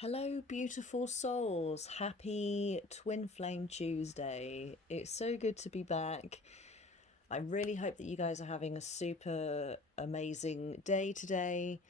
Hello, beautiful souls. Happy Twin Flame Tuesday. It's so good to be back. I really hope that you guys are having a super amazing day today.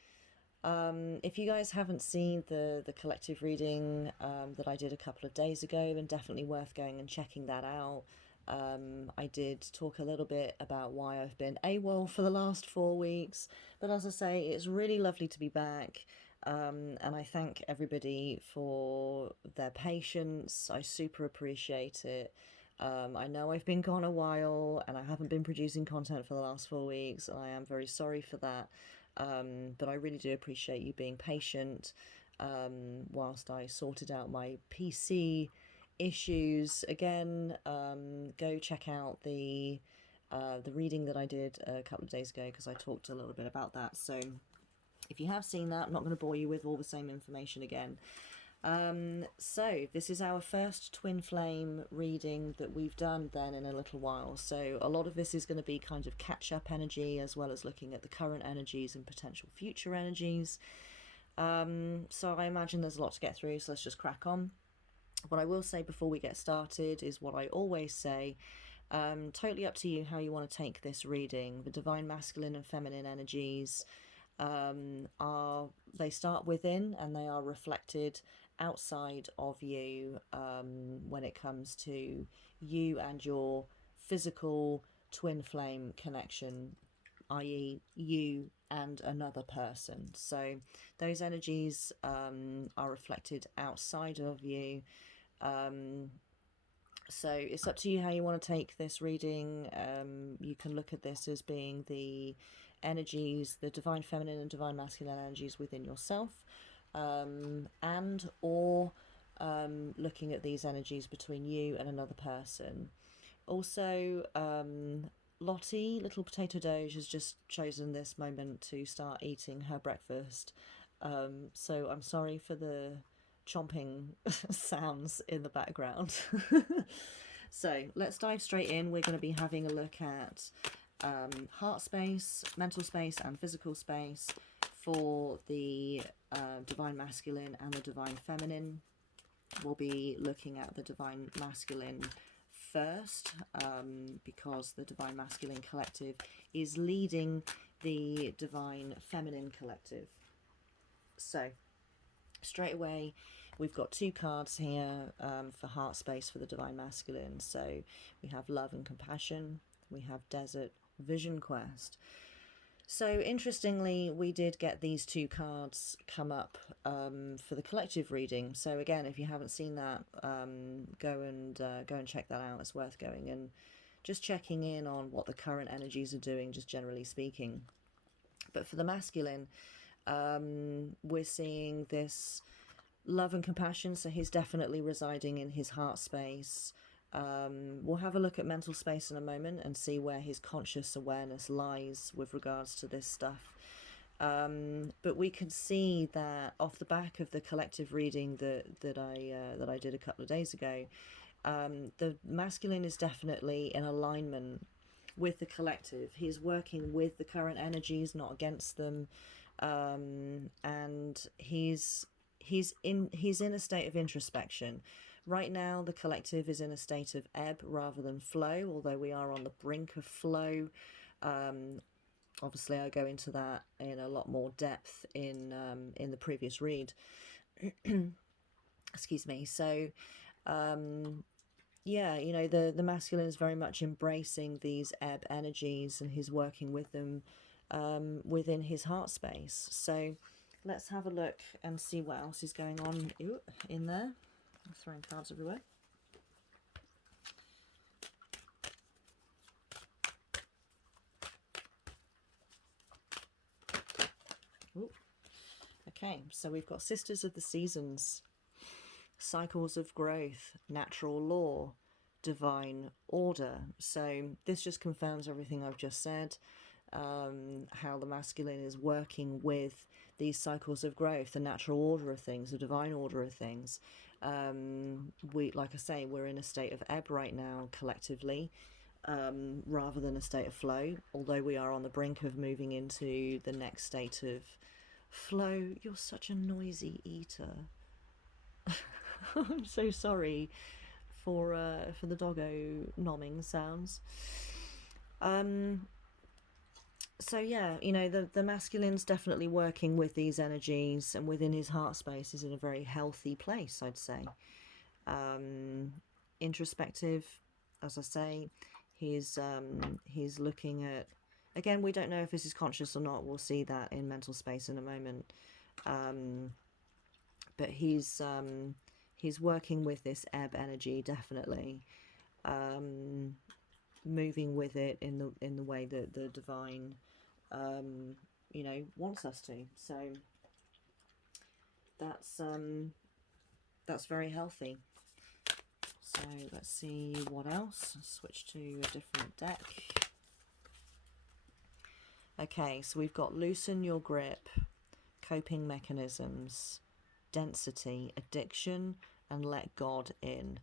If you guys haven't seen the collective reading that I did a couple of days ago, then definitely worth going and checking that out. I did talk a little bit about why I've been AWOL for the last 4 weeks, but as I say, it's really lovely to be back. And I thank everybody for their patience. I super appreciate it. I know I've been gone a while and I haven't been producing content for the last 4 weeks, and I am very sorry for that. But I really do appreciate you being patient whilst I sorted out my PC issues. Again, go check out the reading that I did a couple of days ago because I talked a little bit about that. So if you have seen that, I'm not going to bore you with all the same information again. So this is our first twin flame reading that we've done then in a little while. So a lot of this is going to be kind of catch up energy as well as looking at the current energies and potential future energies. So I imagine there's a lot to get through, so let's just crack on. What I will say before we get started is what I always say. Totally up to you how you want to take this reading. The divine masculine and feminine energies are they start within and they are reflected outside of you when it comes to you and your physical twin flame connection, i.e., you and another person. So those energies are reflected outside of you. So it's up to you how you want to take this reading. You can look at this as being the energies, the divine feminine and divine masculine energies within yourself, and or looking at these energies between you and another person. Also, Lottie, Little Potato Doge, has just chosen this moment to start eating her breakfast. So I'm sorry for the chomping sounds in the background. So let's dive straight in. We're going to be having a look at heart space, mental space, and physical space for the divine masculine and the divine feminine. We'll be looking at the divine masculine first because the divine masculine collective is leading the divine feminine collective. So straight away we've got two cards here for heart space for the divine masculine. So we have love and compassion, we have desert, vision quest. So interestingly, we did get these two cards come up for the collective reading. So again, if you haven't seen that, go and check that out. It's worth going and just checking in on what the current energies are doing, just generally speaking. But for the masculine, we're seeing this love and compassion. So he's definitely residing in his heart space. We'll have a look at mental space in a moment and see where his conscious awareness lies with regards to this stuff. But we can see that off the back of the collective reading that I did a couple of days ago, the masculine is definitely in alignment with the collective. He's working with the current energies, not against them, and he's in a state of introspection. Right now, the collective is in a state of ebb rather than flow, although we are on the brink of flow. Obviously, I go into that in a lot more depth in the previous read. Excuse me. So, yeah, you know, the masculine is very much embracing these ebb energies, and he's working with them within his heart space. So, let's have a look and see what else is going on in there. I'm throwing cards everywhere. Ooh. Okay, so we've got Sisters of the Seasons, Cycles of Growth, Natural Law, Divine Order. So this just confirms everything I've just said. How the masculine is working with these cycles of growth, the natural order of things, the divine order of things. Like I say, we're in a state of ebb right now collectively, rather than a state of flow, although we are on the brink of moving into the next state of flow. You're such a noisy eater. I'm so sorry for the doggo nomming sounds. Um, so yeah, the masculine's definitely working with these energies, and within his heart space is in a very healthy place, I'd say. Um, Introspective, as I say, he's looking at. Again, we don't know if this is conscious or not. We'll see that in mental space in a moment. Um, but he's working with this ebb energy, definitely. Um, Moving with it in the way that the divine wants us to. So that's very healthy. So let's see what else. Switch to a different deck. Okay, so we've got loosen your grip, coping mechanisms, density, addiction, and let God in.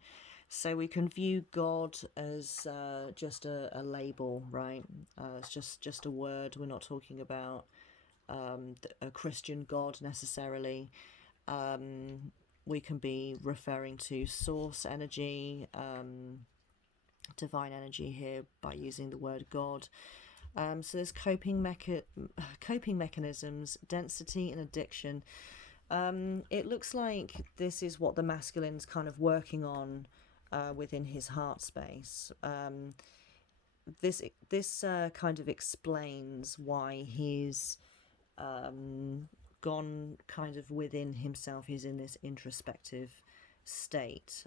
So we can view God as just a label, right? It's just a word. We're not talking about a Christian God necessarily. We can be referring to source energy, divine energy here by using the word God. So there's coping mechanisms, density, and addiction. It looks like this is what the masculine's kind of working on within his heart space. This kind of explains why he's gone kind of within himself. He's in this introspective state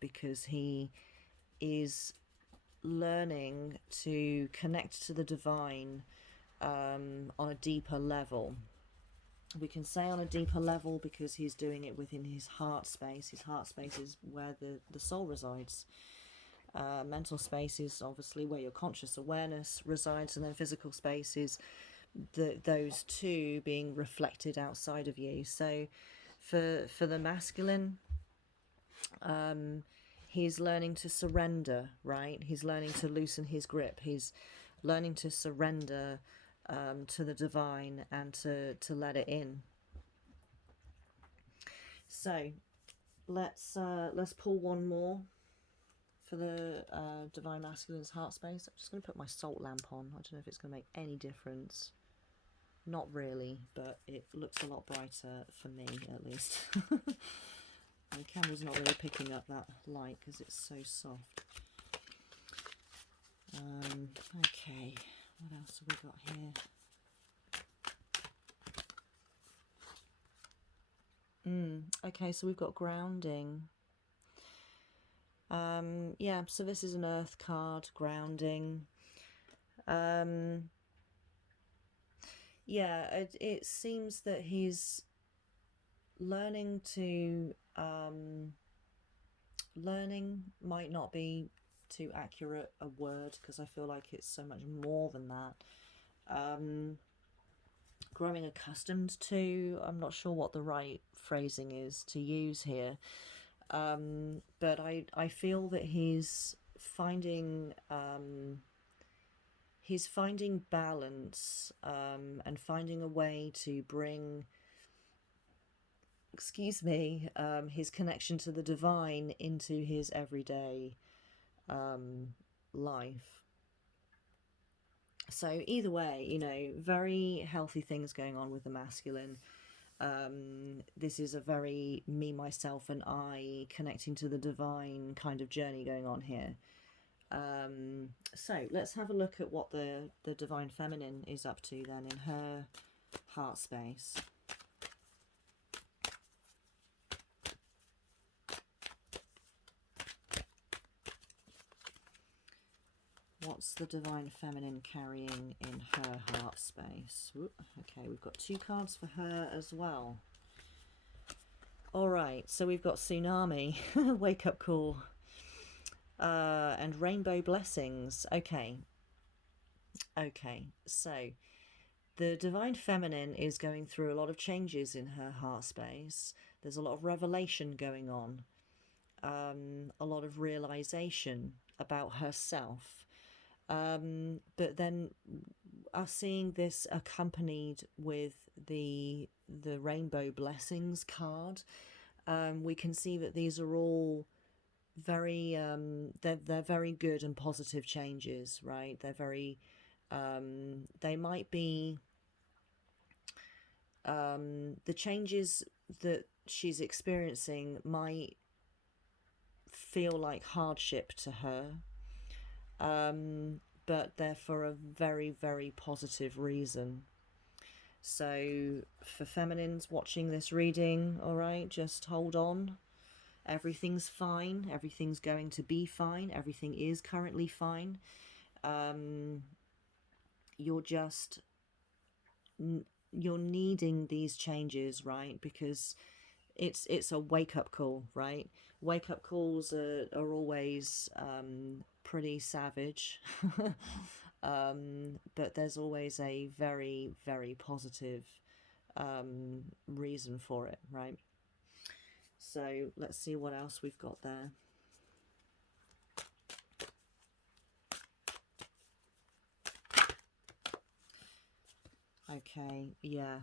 because he is learning to connect to the divine on a deeper level. We can say on a deeper level because he's doing it within his heart space. His heart space is where the soul resides. Mental space is obviously where your conscious awareness resides, and then physical space is those two being reflected outside of you. So for the masculine, he's learning to surrender, right? He's learning to loosen his grip. He's learning to surrender to the divine and to let it in. So let's pull one more for the divine masculine's heart space. I'm just going to put my salt lamp on. I don't know if it's going to make any difference. Not really, but it looks a lot brighter for me, at least. The camera's not really picking up that light because it's so soft. Okay, what else have we got here? Okay, so we've got grounding. Yeah, so this is an earth card, grounding. Yeah, it seems that he's learning to learning might not be too accurate a word because I feel like it's so much more than that. Growing accustomed to, I'm not sure what the right phrasing is to use here, but I feel that he's finding balance and finding a way to bring his connection to the divine into his everyday life. So either way, very healthy things going on with the masculine. This is a very me, myself, and I connecting to the divine kind of journey going on here. So let's have a look at what the divine feminine is up to then in her heart space. What's the divine feminine carrying in her heart space? Ooh, okay, we've got 2 cards for her as well. All right, so we've got tsunami, wake up call, and rainbow blessings. Okay, so the divine feminine is going through a lot of changes in her heart space. There's a lot of revelation going on, a lot of realization about herself. But then us seeing this accompanied with the rainbow blessings card, We can see that these are all very they're very good and positive changes, right? They're very they might be the changes that she's experiencing might feel like hardship to her, but they're for a very, very positive reason. So, for feminines watching this reading, all right, just hold on. Everything's fine. Everything's going to be fine. Everything is currently fine. Um, you're just you're needing these changes, right? Because it's a wake up call, right? Wake up calls are always pretty savage, but there's always a very, very positive reason for it, right? So let's see what else we've got there. Okay, yeah.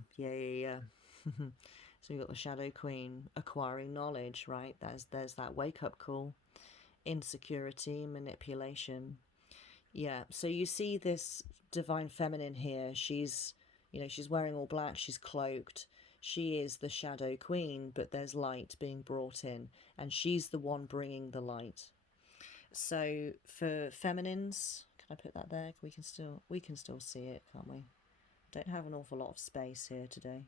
So you've got the Shadow Queen acquiring knowledge, right? There's that wake up call, insecurity, manipulation. Yeah. So you see this divine feminine here. She's, she's wearing all black. She's cloaked. She is the Shadow Queen, but there's light being brought in, and she's the one bringing the light. So for feminines, can I put that there? We can still see it, can't we? Don't have an awful lot of space here today.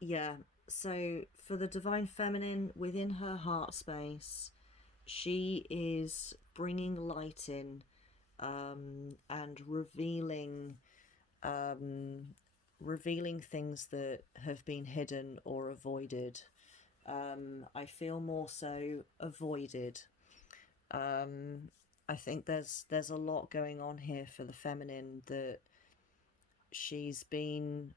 Yeah, so for the divine feminine within her heart space, she is bringing light in, and revealing things that have been hidden or avoided. I feel more so avoided. I think there's a lot going on here for the feminine that she's been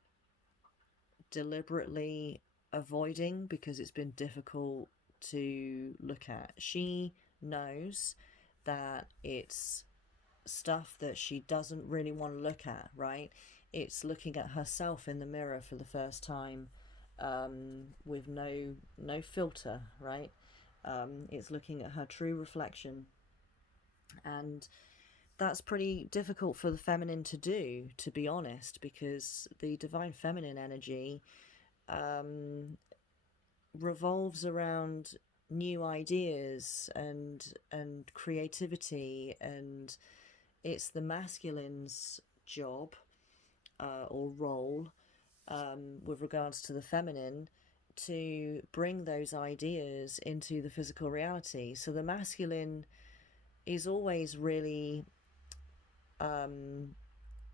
deliberately avoiding because it's been difficult to look at. She knows that it's stuff that she doesn't really want to look at, right? It's looking at herself in the mirror for the first time, with no filter, right? It's looking at her true reflection, and that's pretty difficult for the feminine to do, to be honest, because the divine feminine energy revolves around new ideas and creativity, and it's the masculine's job, or role, with regards to the feminine, to bring those ideas into the physical reality. So the masculine is always really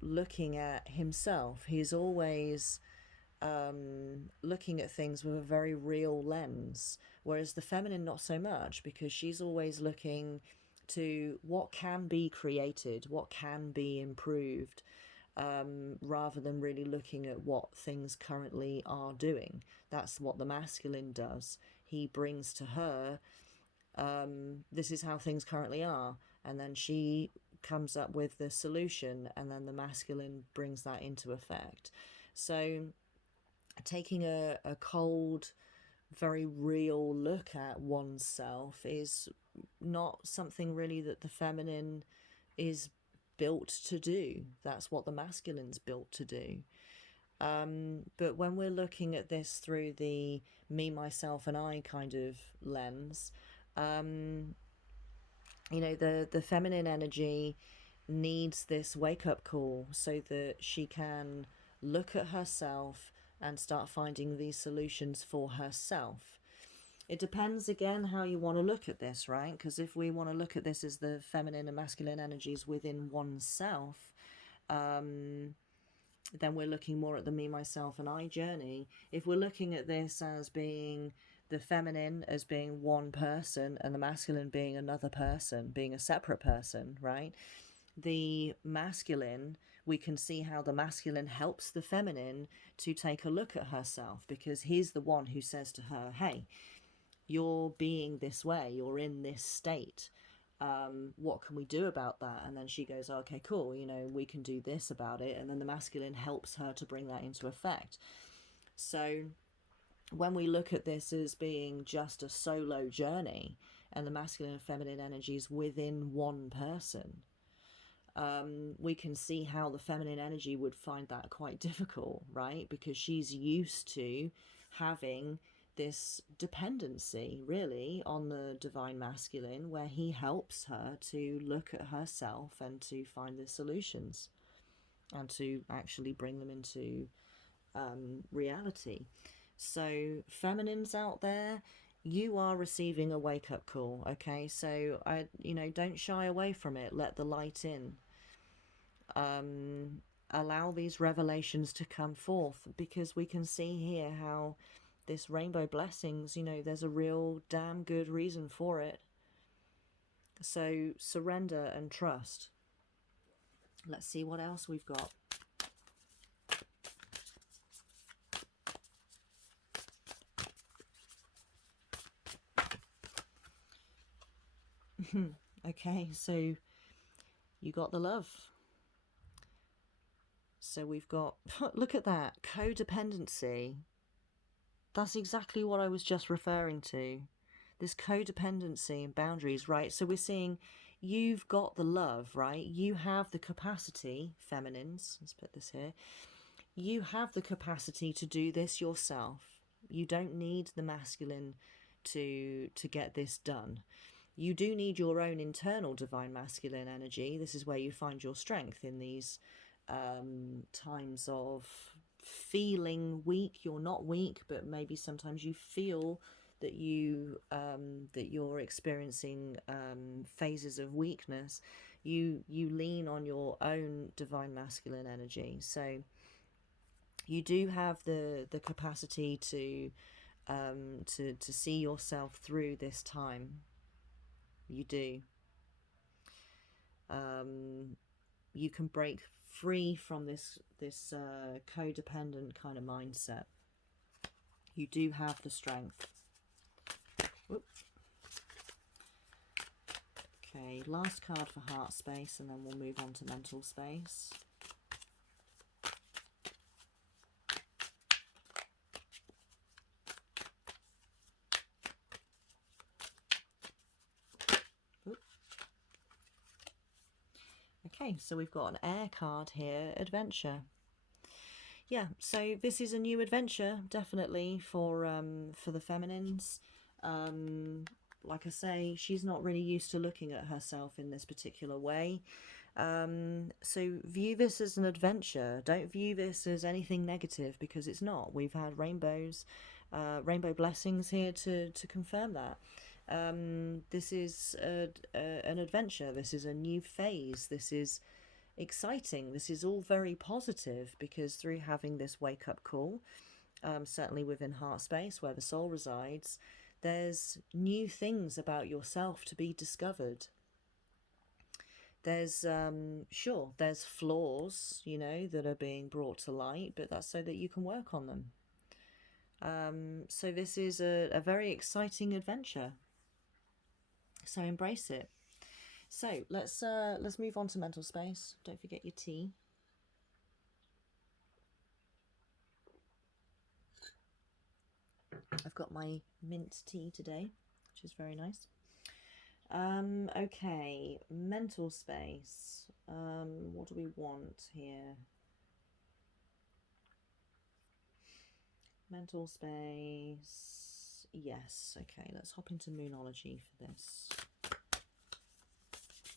looking at himself. He's always looking at things with a very real lens, whereas the feminine, not so much, because she's always looking to what can be created, what can be improved, rather than really looking at what things currently are doing. That's what the masculine does. He brings to her, this is how things currently are, and then she comes up with the solution, and then the masculine brings that into effect. So taking a cold, very real look at oneself is not something really that the feminine is built to do. That's what the masculine's built to do. But when we're looking at this through the me, myself, and I kind of lens, the feminine energy needs this wake up call so that she can look at herself and start finding these solutions for herself. It depends again how you want to look at this, right? Because if we want to look at this as the feminine and masculine energies within oneself, then we're looking more at the me, myself, and I journey. If we're looking at this as being the feminine as being one person and the masculine being another person, being a separate person, right? The masculine, we can see how the masculine helps the feminine to take a look at herself, because he's the one who says to her, hey, you're being this way, you're in this state. What can we do about that? And then she goes, oh, okay, cool, we can do this about it. And then the masculine helps her to bring that into effect. So when we look at this as being just a solo journey and the masculine and feminine energies within one person, we can see how the feminine energy would find that quite difficult, right? Because she's used to having this dependency really on the divine masculine, where he helps her to look at herself and to find the solutions and to actually bring them into reality. So feminines out there, you are receiving a wake-up call. Okay, so don't shy away from it. Let the light in. Allow these revelations to come forth, because we can see here how this rainbow blessings, there's a real damn good reason for it. So surrender and trust. Let's see what else we've got. Okay, so you got the love. So we've got, look at that, codependency. That's exactly what I was just referring to. This codependency and boundaries, right? So we're seeing you've got the love, right? You have the capacity, feminines, let's put this here. You have the capacity to do this yourself. You don't need the masculine to get this done. You do need your own internal divine masculine energy. This is where you find your strength in these times of feeling weak. You're not weak, but maybe sometimes you feel that you're experiencing phases of weakness. You lean on your own divine masculine energy. So you do have the capacity to see yourself through this time. You do. You can break free from this codependent kind of mindset. You do have the strength. Whoop. Okay, last card for heart space, and then we'll move on to mental space. Okay, so we've got an air card here, adventure. Yeah, so this is a new adventure, definitely, for the feminines. Like I say, she's not really used to looking at herself in this particular way. So view this as an adventure. Don't view this as anything negative, because it's not. We've had rainbows, rainbow blessings here to confirm that. This is an adventure. This is a new phase. This is exciting. This is all very positive, because through having this wake-up call, certainly within heart space where the soul resides, there's new things about yourself to be discovered. There's sure, there's flaws, that are being brought to light, but that's so that you can work on them. So this is a very exciting adventure. So embrace it. So let's move on to mental space. Don't forget your tea. I've got my mint tea today, which is very nice. Okay, mental space. What do we want here? Mental space. Yes, okay, let's hop into Moonology for this.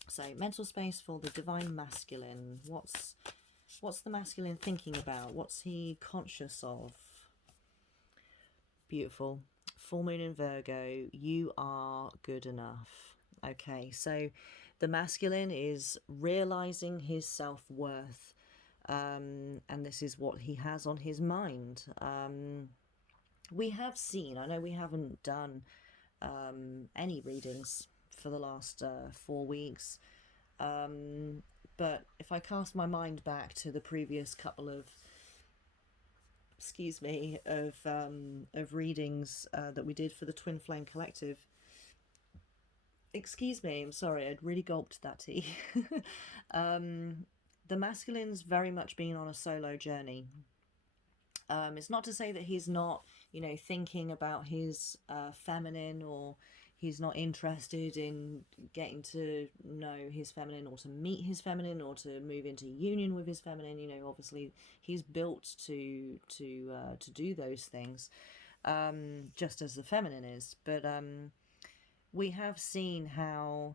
So, mental space for the divine masculine. What's the masculine thinking about? What's he conscious of? Beautiful. Full moon in Virgo. You are good enough. Okay, so the masculine is realizing his self-worth, and this is what he has on his mind. We have seen, I know we haven't done any readings for the last 4 weeks, but if I cast my mind back to the previous couple of of readings that we did for the Twin Flame Collective. Excuse me, I'm sorry, I'd really gulped that tea. The masculine's very much been on a solo journey. It's not to say that he's not, you know, thinking about his feminine, or he's not interested in getting to know his feminine, or to meet his feminine, or to move into union with his feminine. You know, obviously he's built to do those things, just as the feminine is. But we have seen how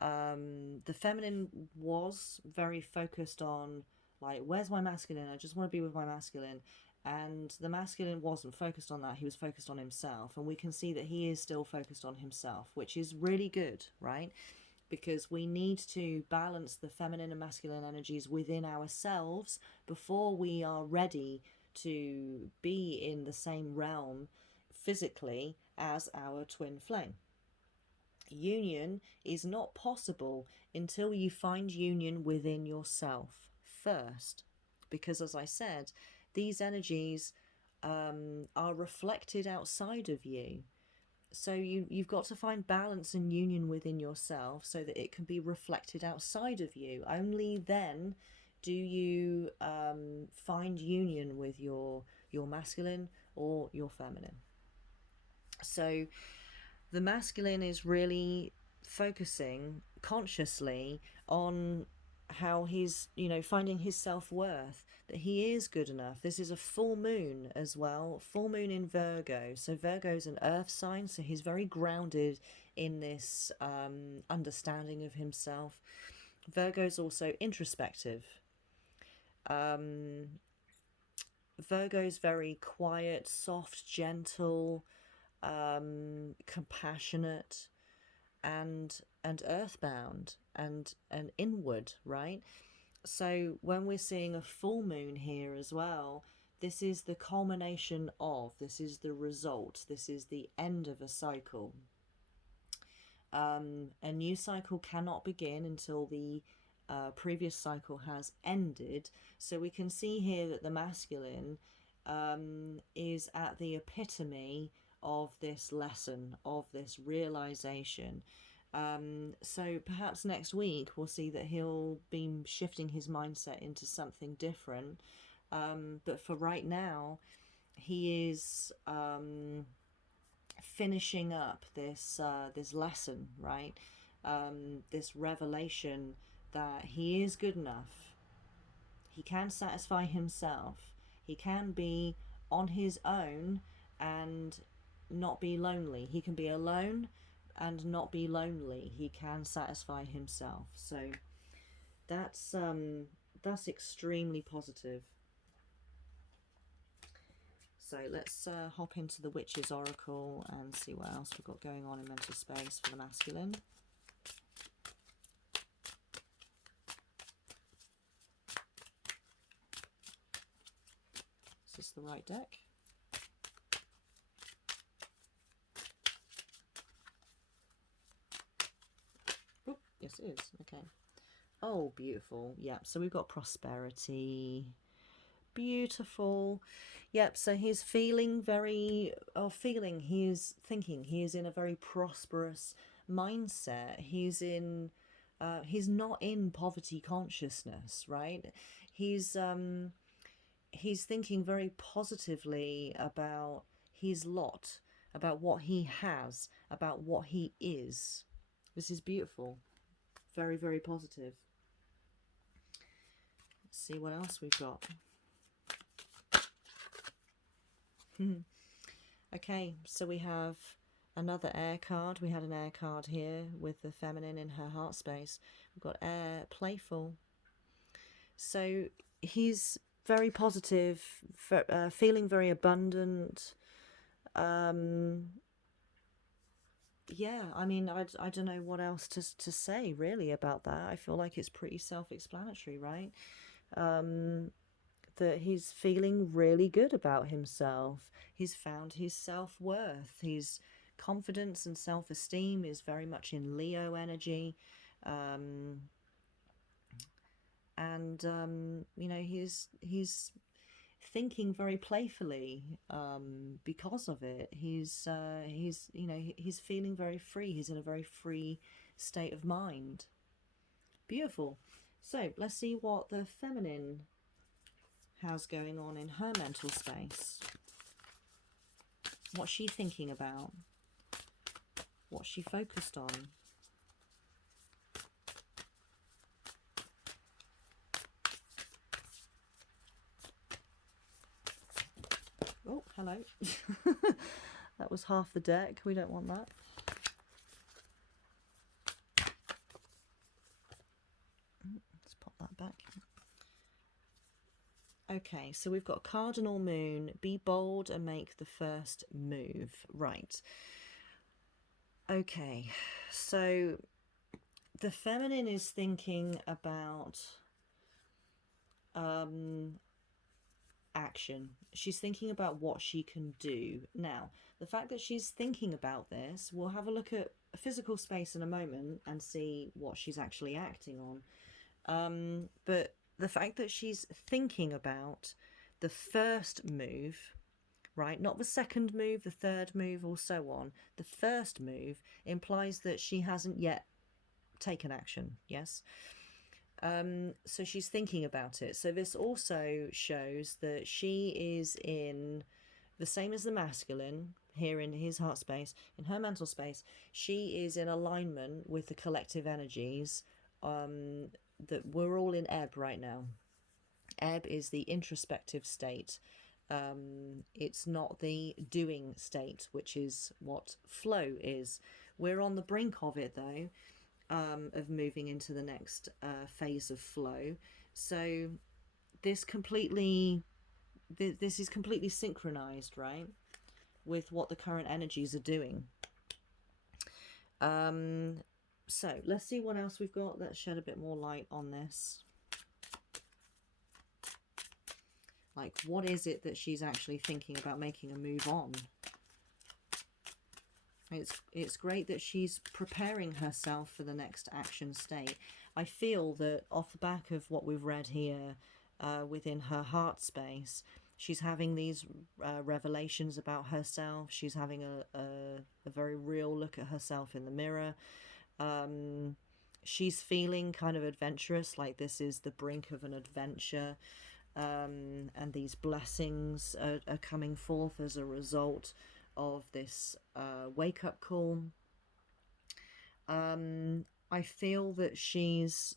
the feminine was very focused on, like, where's my masculine? I just want to be with my masculine. And the masculine wasn't focused on that. He was focused on himself. And we can see that he is still focused on himself, which is really good, right? Because we need to balance the feminine and masculine energies within ourselves before we are ready to be in the same realm physically as our twin flame. Union is not possible until you find union within yourself first, because, as I said, these energies are reflected outside of you. So you've got to find balance and union within yourself so that it can be reflected outside of you. Only then do you find union with your masculine or your feminine. So the masculine is really focusing consciously on how he's, you know, finding his self-worth, that he is good enough. This is a full moon as well, full moon in Virgo. So Virgo's an earth sign, so he's very grounded in this understanding of himself. Virgo's also introspective. Virgo's very quiet, soft, gentle, compassionate, and earthbound, and inward, right? So when we're seeing a full moon here as well, this is the culmination of, this is the result, this is the end of a cycle. A new cycle cannot begin until the previous cycle has ended. So we can see here that the masculine is at the epitome of this lesson, of this realization. So perhaps next week we'll see that he'll be shifting his mindset into something different. But for right now, he is finishing up this lesson, right? This revelation that he is good enough. He can satisfy himself. He can be on his own and not be lonely. He can be alone and not be lonely. He can satisfy himself. So that's extremely positive. So let's hop into the Witch's Oracle and see what else we've got going on in mental space for the masculine. Is this the right deck? Oh, yes it is. Okay. Oh, beautiful. Yep, so we've got prosperity. Beautiful. Yep, so he's feeling very, he's thinking he is in a very prosperous mindset. He's not in poverty consciousness, right? He's thinking very positively about his lot, about what he has, about what he is. This is beautiful. Very, very positive. Let's see what else we've got. Okay, so we have another air card. We had an air card here with the feminine in her heart space. We've got air, playful. So he's very positive, feeling very abundant. Yeah, I mean, I don't know what else to say really about that. I feel like it's pretty self-explanatory, right? That he's feeling really good about himself. He's found his self-worth. His confidence and self-esteem is very much in Leo energy. You know, he's thinking very playfully because of it. He's you know, he's feeling very free. He's in a very free state of mind. Beautiful. So let's see what the feminine how's going on in her mental space. What's she thinking about? What's she focused on? Oh, hello. That was half the deck. We don't want that. Let's pop that back. Okay, so we've got Cardinal Moon. Be bold and make the first move. Right. Okay, so the feminine is thinking about action. She's thinking about what she can do. Now, the fact that she's thinking about this, we'll have a look at a physical space in a moment and see what she's actually acting on. But the fact that she's thinking about the first move, right, not the second move, the third move, or so on, the first move implies that she hasn't yet taken action. Yes. So she's thinking about it. So this also shows that she is in the same as the masculine here in his heart space, in her mental space. She is in alignment with the collective energies that we're all in ebb right now. Ebb is the introspective state. It's not the doing state, which is what flow is. We're on the brink of it though. Of moving into the next phase of flow. So this is completely synchronized, right, with what the current energies are doing. So let's see what else we've got. Let's shed a bit more light on this. Like, what is it that she's actually thinking about making a move on? It's great that she's preparing herself for the next action state. I feel that off the back of what we've read here within her heart space, she's having these revelations about herself. She's having a very real look at herself in the mirror. She's feeling kind of adventurous, like this is the brink of an adventure. And these blessings are coming forth as a result of this wake-up call. I feel that she's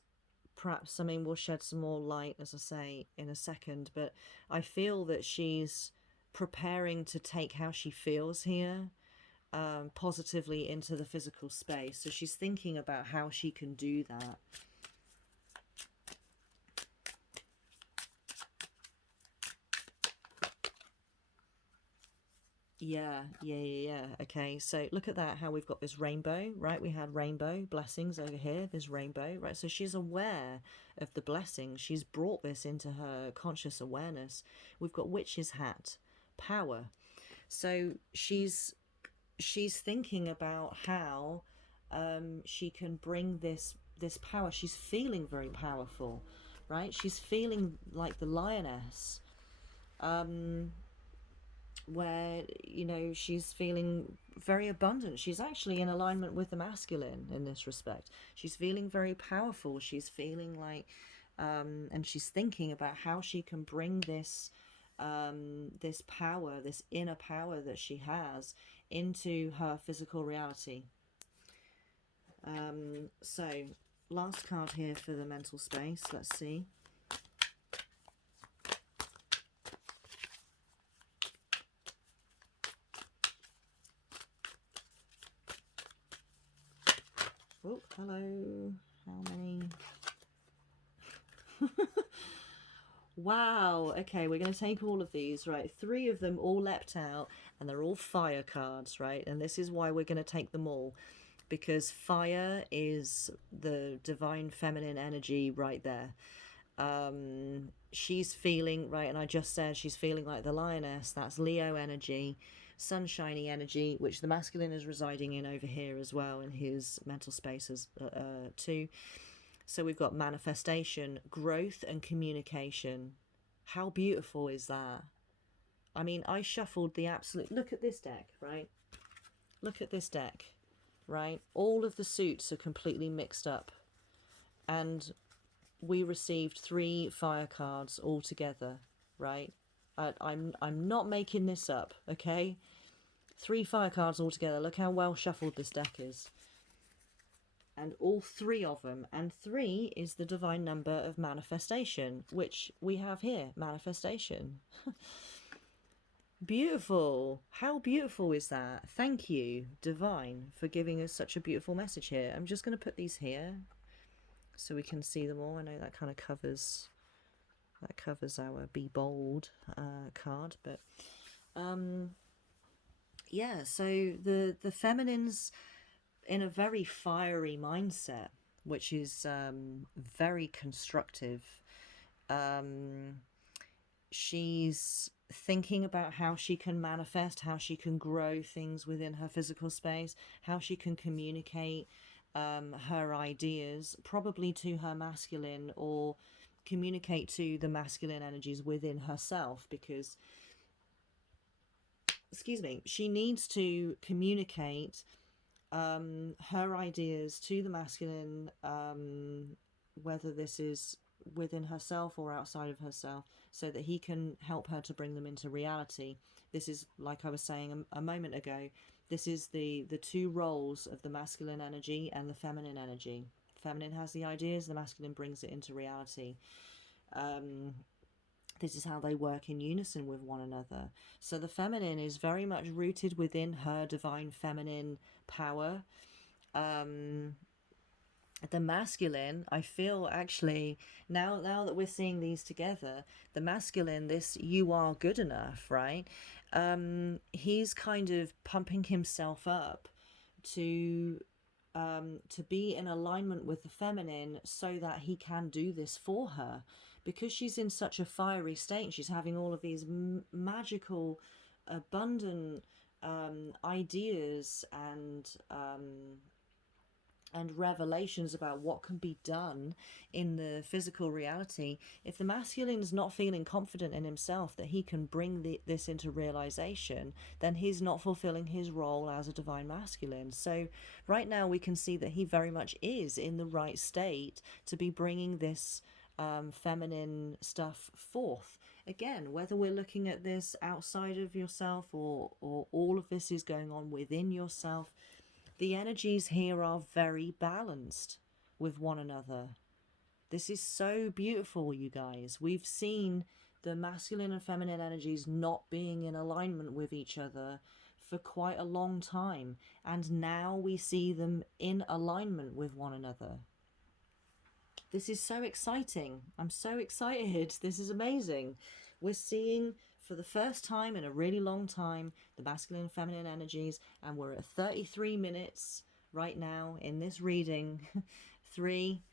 perhaps, I mean, we'll shed some more light, as I say, in a second, but I feel that she's preparing to take how she feels here positively into the physical space. So she's thinking about how she can do that. Yeah. Okay, so look at that, how we've got this rainbow, right? We had rainbow blessings over here, this rainbow, right? So she's aware of the blessings. She's brought this into her conscious awareness. We've got witch's hat, power. So she's thinking about how she can bring this power. She's feeling very powerful, right? She's feeling like the lioness. Where, you know, she's feeling very abundant. She's actually in alignment with the masculine in this respect. She's feeling very powerful. She's feeling like, and she's thinking about how she can bring this, this power, this inner power that she has into her physical reality. So, last card here for the mental space. Let's see. Oh, hello. How many? Wow. Okay, we're going to take all of these, right? 3 of them all leapt out, and they're all fire cards, right? And this is why we're going to take them all, because fire is the divine feminine energy right there. She's feeling, right, and I just said she's feeling like the lioness. That's Leo energy. Sunshiny energy, which the masculine is residing in over here as well in his mental spaces too. So we've got manifestation, growth, and communication. How beautiful is that? I mean, I shuffled the absolute... Look at this deck, right? Look at this deck, right? All of the suits are completely mixed up. And we received 3 fire cards all together, right? I'm not making this up, okay? 3 fire cards altogether. Look how well shuffled this deck is. And all 3 of them. And 3 is the divine number of manifestation, which we have here. Manifestation. Beautiful. How beautiful is that? Thank you, Divine, for giving us such a beautiful message here. I'm just going to put these here so we can see them all. I know that kind of covers our Be Bold card, but yeah, so the feminine's in a very fiery mindset, which is very constructive. She's thinking about how she can manifest, how she can grow things within her physical space, how she can communicate her ideas, probably to her masculine, or communicate to the masculine energies within herself, because, excuse me, she needs to communicate her ideas to the masculine, whether this is within herself or outside of herself, so that he can help her to bring them into reality. This is, like I was saying a moment ago, this is the 2 roles of the masculine energy and the feminine energy. Feminine has the ideas, the masculine brings it into reality. This is how they work in unison with one another. So the feminine is very much rooted within her divine feminine power. The masculine, I feel, actually, now that we're seeing these together, the masculine, this "you are good enough," right? He's kind of pumping himself up to be in alignment with the feminine, so that he can do this for her, because she's in such a fiery state. She's having all of these magical, abundant ideas and revelations about what can be done in the physical reality. If the masculine's not feeling confident in himself that he can bring this into realization, then he's not fulfilling his role as a divine masculine. So right now we can see that he very much is in the right state to be bringing this feminine stuff forth. Again, whether we're looking at this outside of yourself, or all of this is going on within yourself, the energies here are very balanced with one another. This is so beautiful, you guys. We've seen the masculine and feminine energies not being in alignment with each other for quite a long time, and now we see them in alignment with one another. This is so exciting. I'm so excited. This is amazing. We're seeing, for the first time in a really long time, the masculine and feminine energies, and we're at 33 minutes right now in this reading. 3,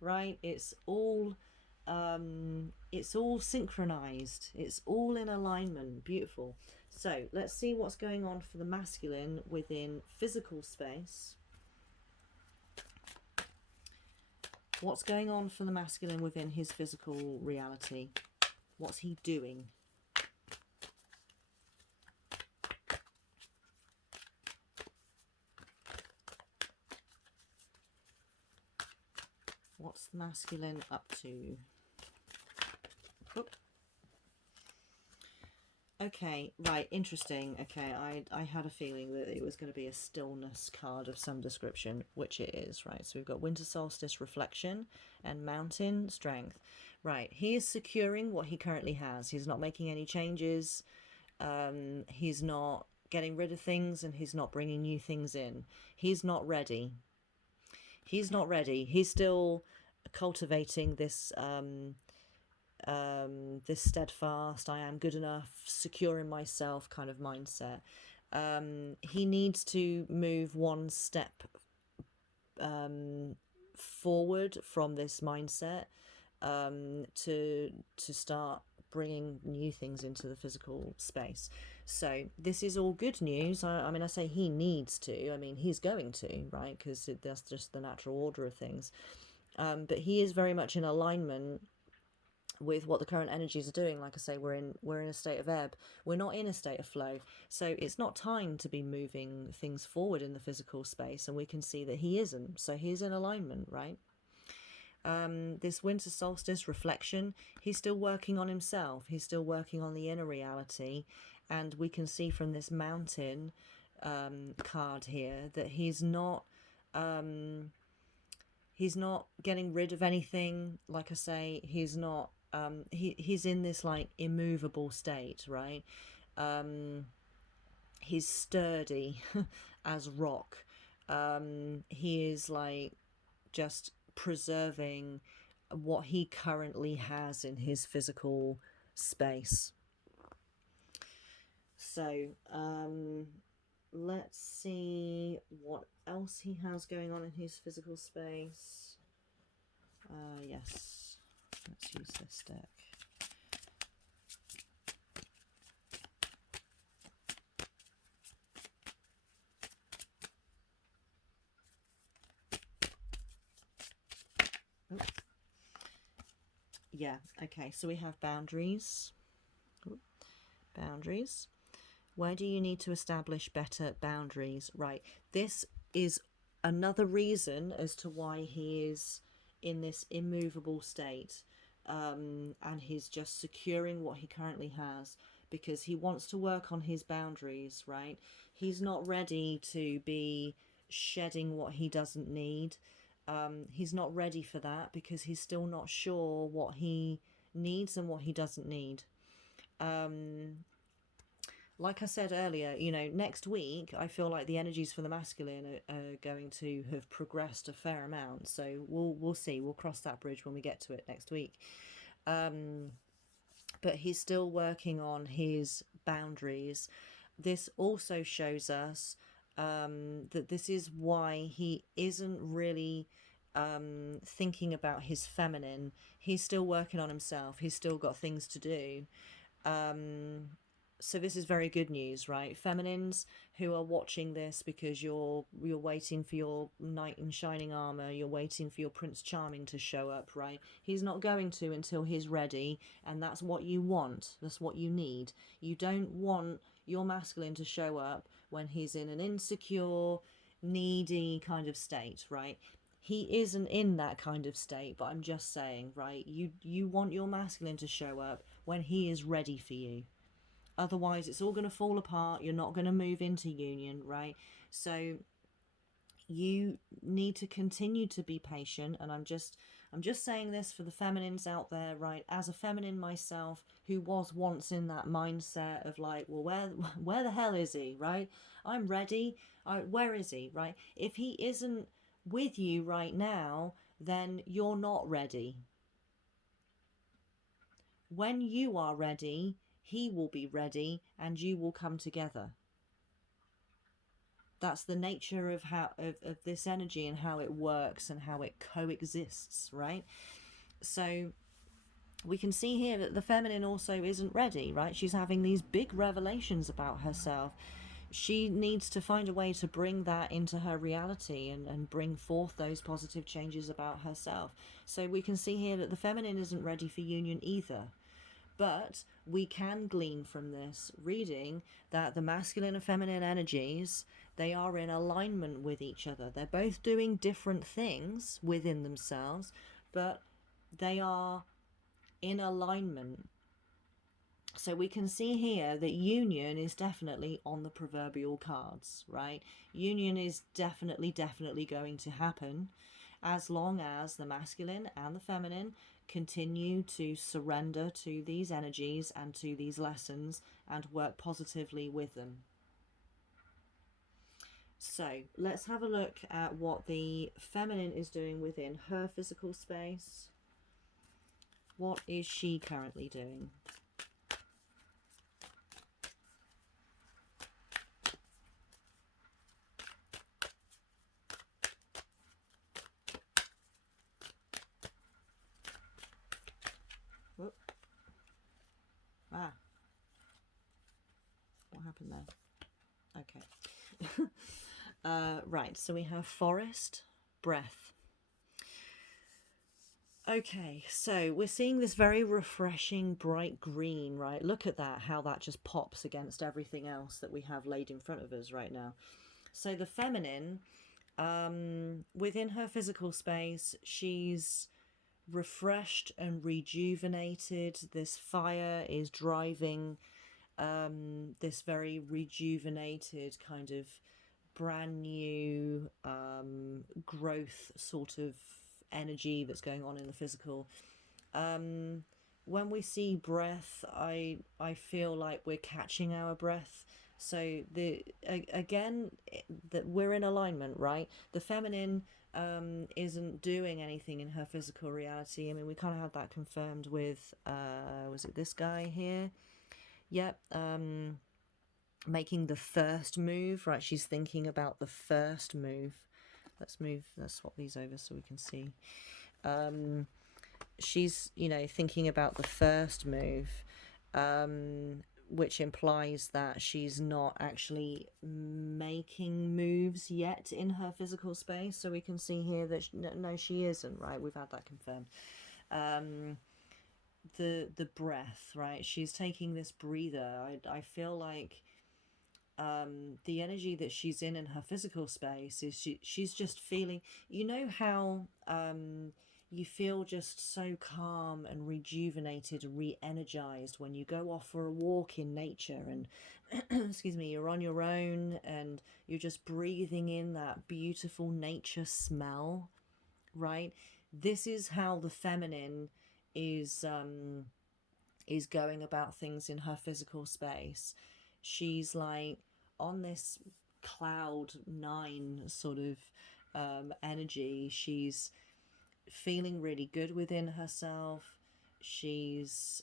right? It's all synchronized. It's all in alignment. Beautiful. So let's see what's going on for the masculine within physical space. What's going on for the masculine within his physical reality? What's he doing? What's the masculine up to? Oh. Okay, right, interesting. Okay, I had a feeling that it was going to be a stillness card of some description, which it is, right? So we've got Winter Solstice Reflection and Mountain Strength. Right, he is securing what he currently has. He's not making any changes. He's not getting rid of things, and he's not bringing new things in. He's not ready. He's not ready. He's still cultivating this this steadfast, I am good enough, secure in myself kind of mindset. He needs to move one step forward from this mindset to start bringing new things into the physical space. So this is all good news. I mean, I say he needs to. I mean, he's going to, right? Because that's just the natural order of things. But he is very much in alignment with what the current energies are doing. Like I say, we're in a state of ebb. We're not in a state of flow. So it's not time to be moving things forward in the physical space, and we can see that he isn't. So he's in alignment, right? this winter solstice reflection, he's still working on himself. He's still working on the inner reality. And we can see from this mountain card here that he's not getting rid of anything. Like I say, he's not he's in this like immovable state, right? He's sturdy as rock. He is like just preserving what he currently has in his physical space. So let's see what else he has going on in his physical space. Yes, let's use this deck. Yeah, okay, so we have boundaries. Boundaries. Where do you need to establish better boundaries? Right, this is another reason as to why he is in this immovable state, and he's just securing what he currently has because he wants to work on his boundaries, right? He's not ready to be shedding what he doesn't need. He's not ready for that because he's still not sure what he needs and what he doesn't need. Like I said earlier, you know, next week I feel like the energies for the masculine are going to have progressed a fair amount. So we'll see. We'll cross that bridge when we get to it next week. But he's still working on his boundaries. This also shows us that this is why he isn't really thinking about his feminine. He's still working on himself. He's still got things to do. So this is very good news, right? Feminines who are watching this because you're waiting for your knight in shining armor, you're waiting for your Prince Charming to show up, right? He's not going to until he's ready, and that's what you want. That's what you need. You don't want your masculine to show up when he's in an insecure, needy kind of state, right? He isn't in that kind of state, but I'm just saying, right? You want your masculine to show up when he is ready for you. Otherwise, it's all going to fall apart. You're not going to move into union, right? So you need to continue to be patient. And I'm just saying this for the feminines out there, right? As a feminine myself, who was once in that mindset of like, well, where the hell is he, right? I'm ready. Where is he, right? If he isn't with you right now, then you're not ready. When you are ready, he will be ready and you will come together. That's the nature of how of this energy and how it works and how it coexists, right? So we can see here that the feminine also isn't ready, right? She's having these big revelations about herself. She needs to find a way to bring that into her reality and bring forth those positive changes about herself. So we can see here that the feminine isn't ready for union either. But we can glean from this reading that the masculine and feminine energies, they are in alignment with each other. They're both doing different things within themselves, but they are in alignment. So we can see here that union is definitely on the proverbial cards, right? Union is definitely going to happen as long as the masculine and the feminine continue to surrender to these energies and to these lessons and work positively with them. So let's have a look at what the feminine is doing within her physical space. What is she currently doing? Whoop. Ah, what happened there? Okay. Right, so we have forest, breath. Okay, so we're seeing this very refreshing bright green, right? Look at that, how that just pops against everything else that we have laid in front of us right now. So the feminine, within her physical space, she's refreshed and rejuvenated. This fire is driving this very rejuvenated kind of brand new growth sort of energy that's going on in the physical. When we see breath, I feel like we're catching our breath. So again, that we're in alignment, right? The feminine isn't doing anything in her physical reality. I mean, we kind of had that confirmed with was it this guy here? Yep. Making the first move, right? She's thinking about the first move. Let's swap these over so we can see. She's, thinking about the first move, which implies that she's not actually making moves yet in her physical space. So we can see here that no, she isn't, right? We've had that confirmed. The breath, right? She's taking this breather. I feel like the energy that she's in her physical space is she's just feeling, how you feel just so calm and rejuvenated, re-energized when you go off for a walk in nature and excuse me, you're on your own and you're just breathing in that beautiful nature smell, right? This is how the feminine is going about things in her physical space. She's like on this cloud nine sort of energy. She's feeling really good within herself. She's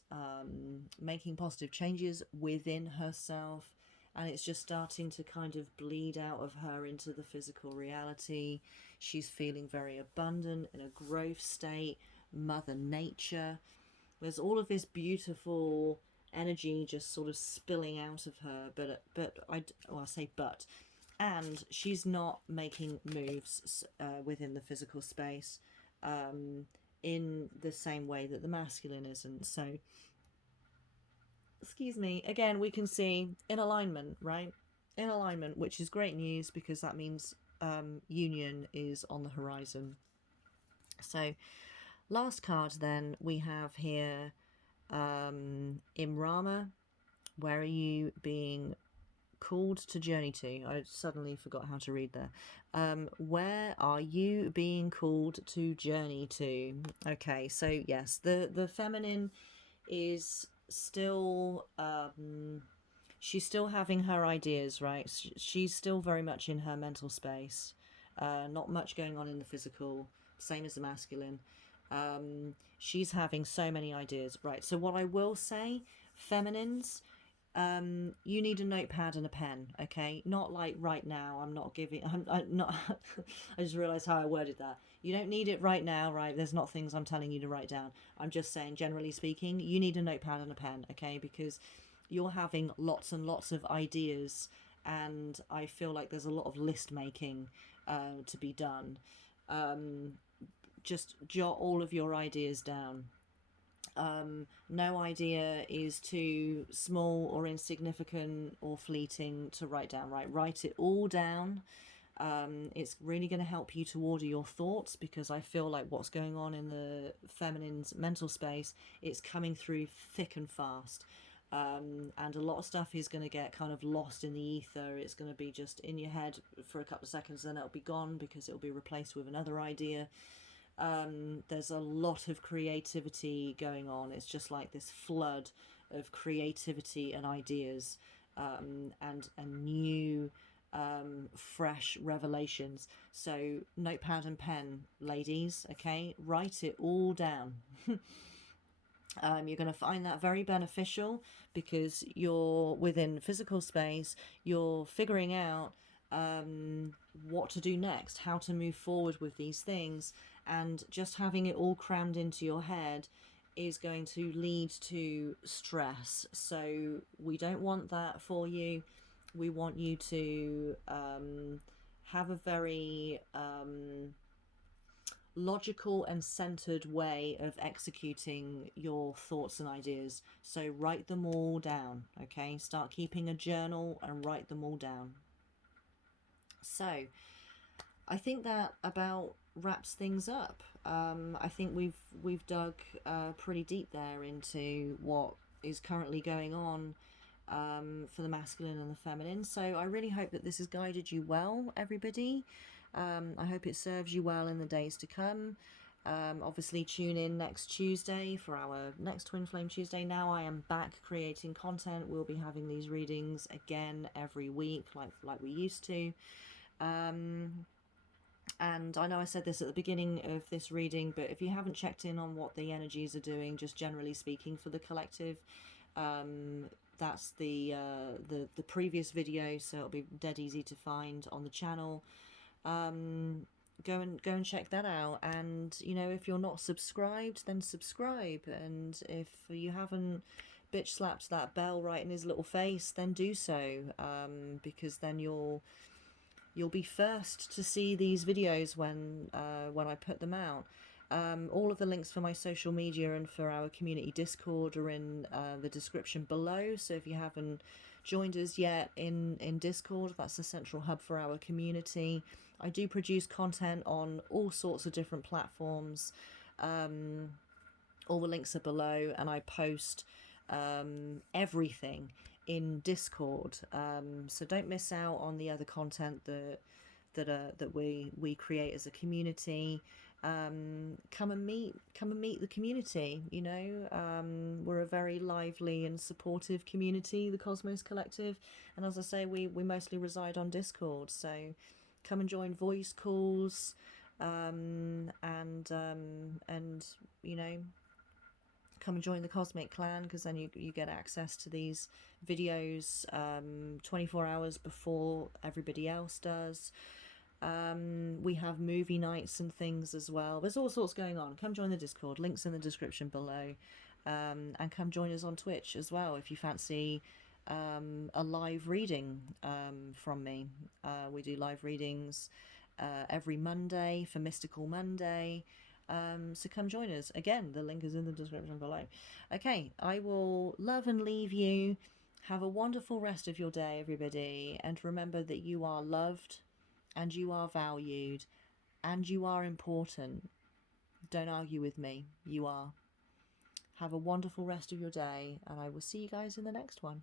making positive changes within herself, and it's just starting to kind of bleed out of her into the physical reality. She's feeling very abundant, in a growth state, Mother Nature. There's all of this beautiful energy just sort of spilling out of her, I'll say but, and she's not making moves within the physical space in the same way that the masculine isn't. So, excuse me, again, we can see in alignment, right? In alignment, which is great news because that means union is on the horizon. So, last card then we have here Imrama. Where are you being called to journey to? I suddenly forgot how to read there. Where are you being called to journey to? Okay, so yes, the feminine is still she's still having her ideas, right? She's still very much in her mental space. Not much going on in the physical, same as the masculine. She's having so many ideas, right? So what I will say, feminines, you need a notepad and a pen, okay? Not like right now. I'm not. I just realized how I worded that. You don't need it right now, right? There's not things I'm telling you to write down. I'm just saying, generally speaking, you need a notepad and a pen, okay? Because you're having lots and lots of ideas, and I feel like there's a lot of list making to be done. Just jot all of your ideas down. No idea is too small or insignificant or fleeting to write down, right? Write it all down. It's really going to help you to order your thoughts, because I feel like what's going on in the feminine's mental space, it's coming through thick and fast. And a lot of stuff is going to get kind of lost in the ether. It's going to be just in your head for a couple of seconds, then it'll be gone because it'll be replaced with another idea. There's a lot of creativity going on. It's just like this flood of creativity and ideas, and new fresh revelations. So notepad and pen, ladies, okay? Write it all down. You're going to find that very beneficial because you're within physical space, you're figuring out what to do next, how to move forward with these things, and just having it all crammed into your head is going to lead to stress. So we don't want that for you. We want you to have a very logical and centered way of executing your thoughts and ideas. So write them all down, okay? Start keeping a journal and write them all down. So I think that about wraps things up. I think we've dug pretty deep there into what is currently going on for the masculine and the feminine. So I really hope that this has guided you well, everybody. I hope it serves you well in the days to come. Obviously tune in next Tuesday for our next Twin Flame Tuesday. Now I am back creating content. We'll be having these readings again every week like we used to. And I know I said this at the beginning of this reading, but if you haven't checked in on what the energies are doing, just generally speaking for the collective, that's the previous video, so it'll be dead easy to find on the channel. Go and check that out. And you know, if you're not subscribed, then subscribe. And if you haven't bitch slapped that bell right in his little face, then do so, because then you'll be first to see these videos when I put them out. All of the links for my social media and for our community Discord are in the description below. So if you haven't joined us yet in Discord, that's the central hub for our community. I do produce content on all sorts of different platforms. All the links are below, and I post everything in Discord. So don't miss out on the other content that we create as a community. Come and meet the community. You know, we're a very lively and supportive community, the Cosmos Collective, and as I say, we mostly reside on Discord. So come and join voice calls, and you know, come and join the Cosmic Clan, because then you get access to these videos 24 hours before everybody else does. We have movie nights and things as well. There's all sorts going on. Come join the Discord, links in the description below, and come join us on Twitch as well if you fancy a live reading from me. We do live readings every Monday for Mystical Monday. So come join us. Again, the link is in the description below. Okay, I will love and leave you. Have a wonderful rest of your day, everybody. And remember that you are loved, and you are valued, and you are important. Don't argue with me. You are. Have a wonderful rest of your day, and I will see you guys in the next one.